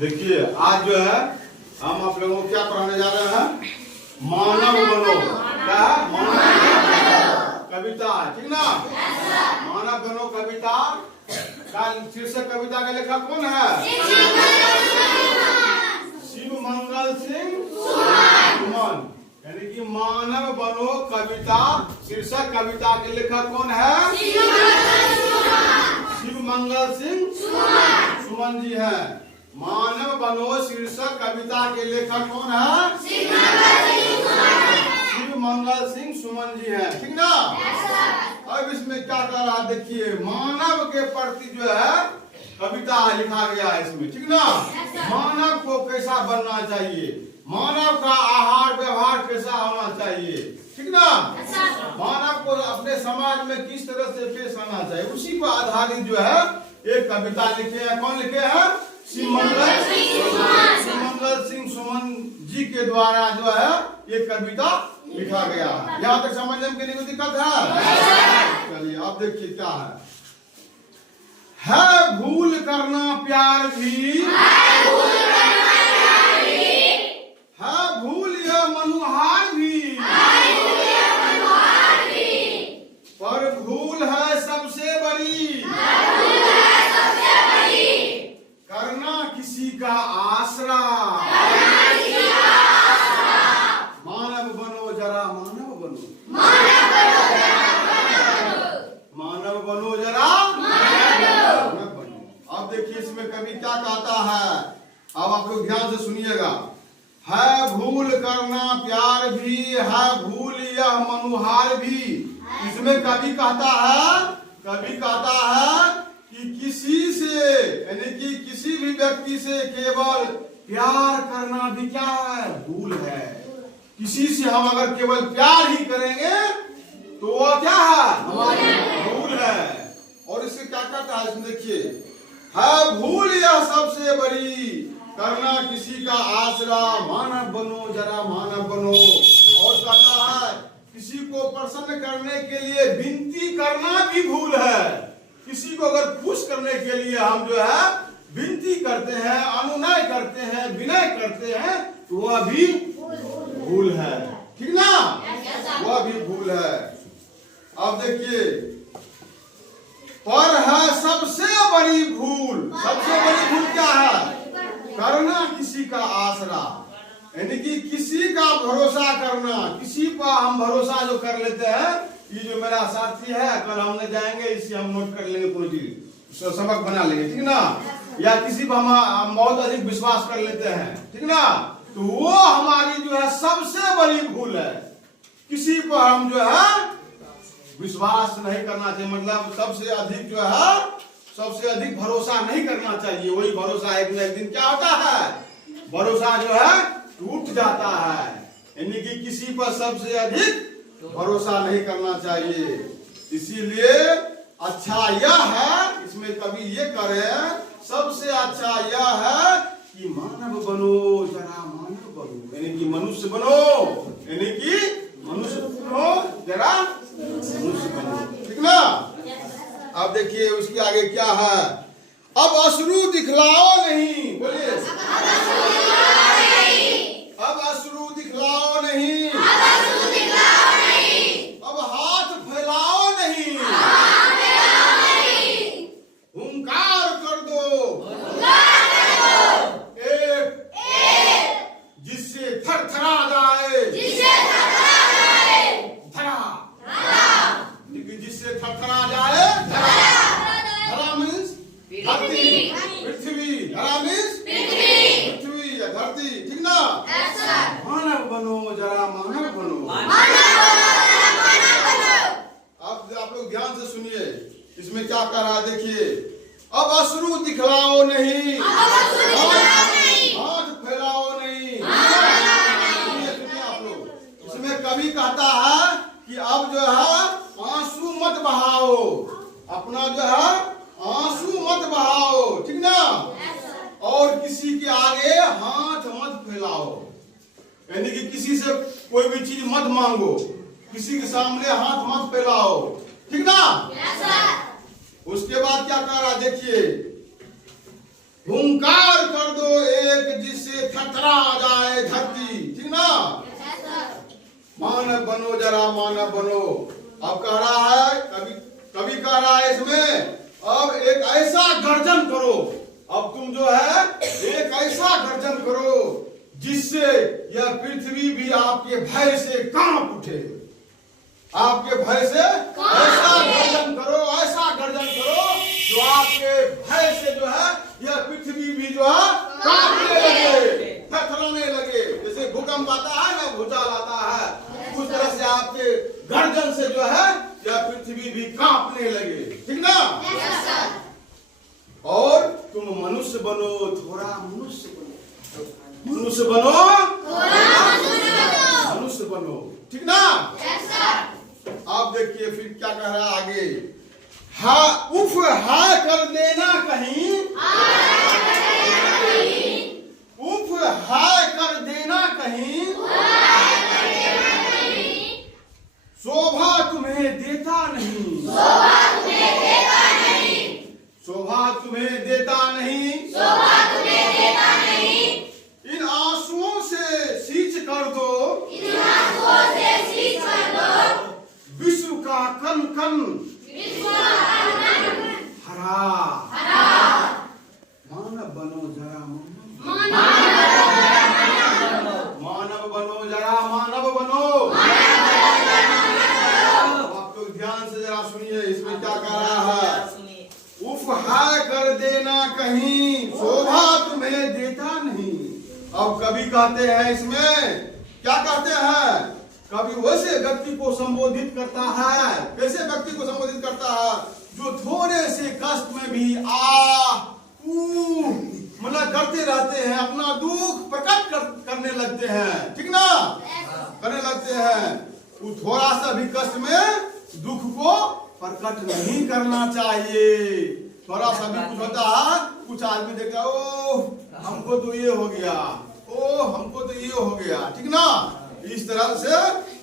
देखिए आज जो है हम आप लोगों को क्या पढ़ाने जा रहे हैं, मानव बनो। क्या है? मानव कविता, ठीक ना? मानव बनो कविता का शीर्षक कविता का लेखक कौन है? शिव मंगल सिंह सुमन। यानी कि मानव बनो कविता शीर्षक कविता के लेखक कौन है? शिव मंगल सिंह सुमन जी है। मानव बनो शीर्षक कविता के लेखक कौन है? शिव मंगल सिंह सुमन जी है, ठीक ना? अब इसमें क्या कर रहा है देखिए, मानव के प्रति जो है कविता लिखा गया है इसमें, ठीक ना? मानव को कैसा बनना चाहिए, मानव का आहार व्यवहार कैसा होना चाहिए, ठीक ना? मानव को अपने समाज में किस तरह से पेश आना चाहिए, उसी पर आधारित जो है एक कविता लिखे हैं। कौन लिखे हैं? शिव मंगल सिंह सुमन जी के द्वारा जो है ये कविता लिखा गया है। यहाँ तक समझने में कोई दिक्कत है? चलिए अब देखिए क्या है भूल करना प्यार भी, है भूल यह मनुहार भी, पर भूल है सबसे बड़ी, करना किसी का आसरा। मानव बनो जरा मानव बनो, मानव बनो जरा मानव बनो। अब देखिए इसमें कवि क्या कहता है, अब आप लोग ध्यान से सुनिएगा। है भूल करना प्यार भी, है भूल यह मनुहार भी। इसमें कवि कहता है कि किसी से यानी कि किसी भी व्यक्ति से केवल प्यार करना भी क्या है? भूल है। किसी से हम अगर केवल प्यार ही करेंगे तो वो क्या है? हमारी भूल है। और इससे क्या कहता है इसमें देखिए, है भूल यह सबसे बड़ी, करना किसी का आसरा। मानव बनो जरा मानव बनो। और कहता है किसी को प्रसन्न करने के लिए विनती करना भी भूल है। किसी को अगर खुश करने के लिए हम जो है विनती करते हैं, अनुनय करते हैं, विनय करते हैं, तो वह भी भूल है, ठीक ना? वह भी भूल है। अब देखिए, पर है सबसे बड़ी भूल। सबसे बड़ी भूल क्या है? करना किसी का आसरा, यानी कि किसी का भरोसा करना। किसी पर हम भरोसा जो कर लेते हैं, ये जो मेरा साथी है कल हमने जाएंगे, इससे हम नोट कर लेंगे, कोई चीज सबक बना लेंगे, ठीक ना? या किसी पर हम बहुत अधिक विश्वास कर लेते हैं, ठीक ना? तो वो हमारी जो है सबसे बड़ी भूल है। किसी पर हम जो है विश्वास नहीं करना चाहिए, मतलब सबसे अधिक जो है सबसे अधिक भरोसा नहीं करना चाहिए। वही भरोसा एक न एक दिन क्या होता है? भरोसा जो है टूट जाता है। यानी कि किसी पर सबसे अधिक भरोसा नहीं करना चाहिए। इसीलिए अच्छा यह है, इसमें कभी ये करे, सबसे अच्छा यह है कि मानव बनो जरा मानव बनो, यानी कि मनुष्य बनो, यानी कि मनुष्य बनो जरा मनुष्य बनो, ठीक ना? अब देखिए उसके आगे क्या है, अब अश्रु दिखलाओ नहीं। बोलिए, अब अश्रु दिखलाओ नहीं, अब हाथ फैलाओ नहीं, हुंकार कर दो एक, जिससे थरथरा जाए, धरा, जिससे थरथरा जाए। धरा मीन्स धरती, पृथ्वी। धरा मीन्स पृथ्वी या धरती, ठीक ना? मानव बनो जरा मानव बनो। अब आप लोग ध्यान से सुनिए, इसमें क्या कर रहा है देखिए, अब अश्रु दिखलाओ नहीं, हाथ फैलाओ नहीं। सुनिए आप लोग, इसमें कवि कहता है कि अब जो है आंसू मत बहाओ, अपना जो है आंसू मत बहाओ, ठीक ना? और किसी के आगे हाथ मत फैलाओ, यानी कि किसी से कोई भी चीज मत मांगो, किसी के सामने हाथ मत फैलाओ, ठीक ना? उसके बाद क्या कर रहा देखिए, हुंकार कर दो थरथरा जाए धरती, ठीक ना। मानव बनो जरा मानव बनो। अब कह रहा है, कभी कह रहा है इसमें, अब एक ऐसा गर्जन करो, अब तुम जो है एक ऐसा गर्जन करो जिससे यह पृथ्वी भी आपके भय से कांप उठे। आपके भय से ऐसा गर्जन करो, ऐसा गर्जन करो जो आपके भय से जो है यह पृथ्वी भी जो है कांपने लगे, थरथराने लगे। जैसे भूकंप आता है ना, भूचाल आता है, उस तरह से आपके गर्जन से जो है यह पृथ्वी भी कांपने लगे, ठीक ना। और तुम मनुष्य बनो, थोड़ा मनुष्य बनो, मनुष्य बनो, मनुष्य बनो, ठीक ना। आप देखिए फिर क्या कह रहा है आगे, हा उफ हाय कर देना कहीं, उफ हाय कर देना कहीं, शोभा तुम्हें देता नहीं, शोभा तुम्हें देता नहीं, शोभा तुम्हें देता नहीं। इन आंसुओं से सींच कर दो, इन आंसुओं से सींच कर दो विश्व का कण कण, विश्व का कण कण हरा, हरा। मानव बनो जरा मानव बनो जरा मानव बनो। आप लोग ध्यान से जरा सुनिए, इसमें क्या कह रहा है, उफ हाय कर देना कहीं, शोभा तुम्हें देता नहीं। अब कभी कहते हैं इसमें, क्या कहते हैं, कभी वैसे व्यक्ति को संबोधित करता है, कैसे व्यक्ति को संबोधित करता है, जो थोड़े से कष्ट में भी मतलब करते रहते हैं, अपना दुख प्रकट करने लगते हैं, ठीक ना, करने लगते हैं। वो थोड़ा सा भी कष्ट में दुख को प्रकट नहीं करना चाहिए। थोड़ा सा भी कुछ होता है, कुछ आदमी देखता है, ओ हमको तो ये हो गया, ओ हमको तो ये हो गया, ठीक ना। इस तरह से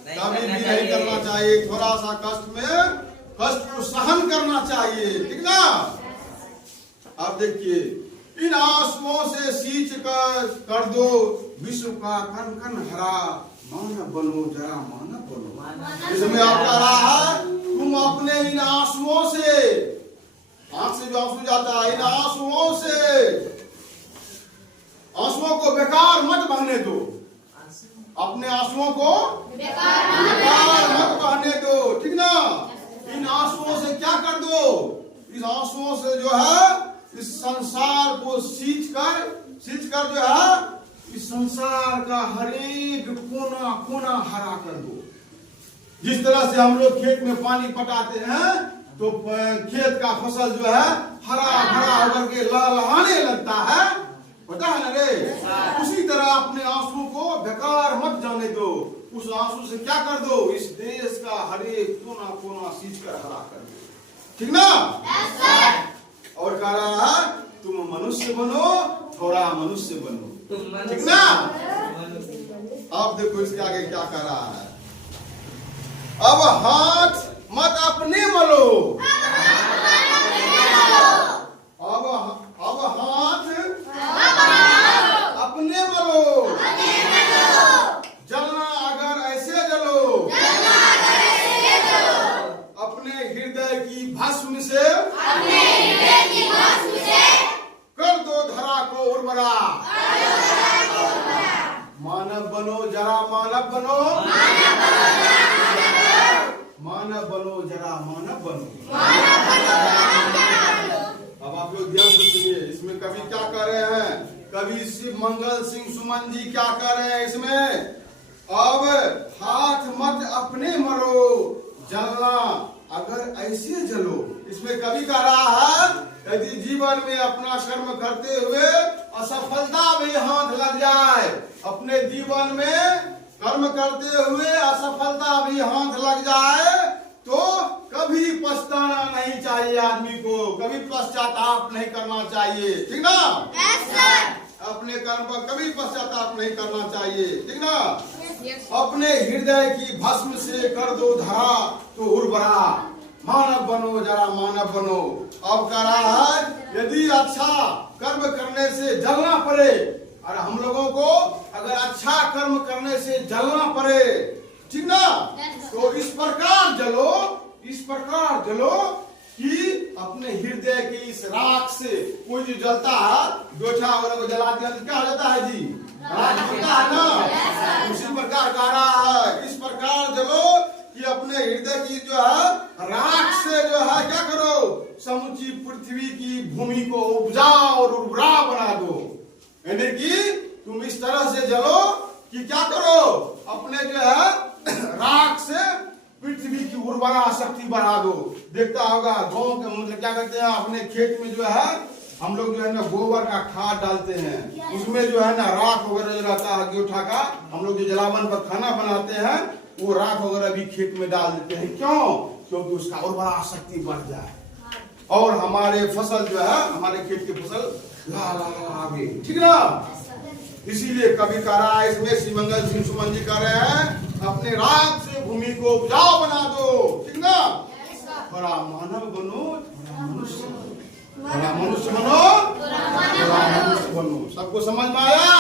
कभी भी नहीं करना चाहिए। थोड़ा सा कष्ट में कष्ट को सहन करना चाहिए, ठीक ना। अब देखिए, इन आंसुओं से सींच कर दो विश्व का कण कण हरा, मानव बनो जरा मानव बनो। इसमें आप कह रहा है, तुम अपने इन आंसुओं से, आंख से जो आंसू जाता है, इन आंसुओं से, आंसुओं को बेकार मत बहने दो, अपने आंसुओं को बेकार मत बहने दो, ठीक ना। इन आंसुओं से क्या कर दो, इस आंसुओं से जो है इस संसार को सींच कर जो है इस संसार का हर एक कोना कोना हरा कर दो। जिस तरह से हम लोग खेत में पानी पटाते हैं तो खेत का फसल जो है हरा भरा होकर के लहलहाने लगता है, पता है ना रे। उसी तरह अपने आंसू को बेकार मत जाने दो, उस आंसू से क्या कर दो, इस देश का हर एक कोना कोना सींच कर हरा कर दो, ठीक ना। और कह रहा है, तुम मनुष्य बनो, थोड़ा मनुष्य बनो, ठीक ना। अब देखो इसके आगे क्या कह रहा है, अब हाथ मत अपने मलो, अब हाथ अपने मलो, जलना अगर ऐसे जलो, अपने हृदय की भस्म से कर दो धरा को उर्वरा। मानव बनो जरा मानव बनो, मानव बनो जरा मानव बनो। अब आप लोग ध्यान से सुनिए, इसमें कवि क्या कह रहे हैं, कवि शिव मंगल सिंह सुमन जी क्या कह रहे हैं इसमें, अब हाथ मत अपने मरो, जलना अगर ऐसे जलो। इसमें कवि कह रहा है, यदि जीवन में अपना कर्म करते हुए असफलता भी हाथ लग जाए, अपने जीवन में कर्म करते हुए असफलता भी हाथ लग जाए तो कभी पछताना नहीं चाहिए आदमी को, कभी पश्चाताप नहीं करना चाहिए, ठीक ना। अपने कर्म पर कभी पश्चाताप नहीं करना चाहिए, ठीक ना। अपने हृदय की भस्म से कर दो धरा तो उर्वरा, मानव बनो जरा मानव बनो। अब कह रहा है, यदि अच्छा कर्म करने से जलना पड़े, और हम लोगों को अगर अच्छा कर्म करने से जलना पड़े, ठीक ना, तो इस प्रकार जलो कि अपने हृदय की इस राख से, कोई जो जलता है गोछा वगैरह को जला दिया तो क्या हो जाता है जी, राख जलता है ना, उसी प्रकार कह रहा है इस प्रकार जलो कि अपने हृदय की जो है राख से जो है क्या करो, समुची पृथ्वी की भूमि को उपजाऊ और उर्वरा बना दो। यानी कि तुम इस तरह से जलो कि क्या करो, अपने जो है राख से पृथ्वी की उर्वरा शक्ति बढ़ा दो। देखता होगा गांव के मतलब क्या करते हैं, अपने खेत में जो है हम लोग जो है ना गोबर का खाद डालते हैं, उसमें जो है ना राख वगैरह जो रहता है गेहूं का, हम लोग जो जलावन पर खाना बनाते हैं वो राख वगैरह भी खेत में डाल देते हैं। क्यों? क्योंकि उसका उर्वरा शक्ति बढ़ जाए और हमारे फसल जो है, हमारे खेत की फसल लाल आगे, ठीक ना। इसीलिए कभी कह रहा है इसमें श्रीमंगल सिंह सुमन जी कह रहे हैं अपने राख से भूमि को उपजाऊ बना दो, ठीक ना। थोड़ा मानव बनो, थोड़ा मनुष्य बनो, थोड़ा मनुष्य बनो। सबको समझ में आया?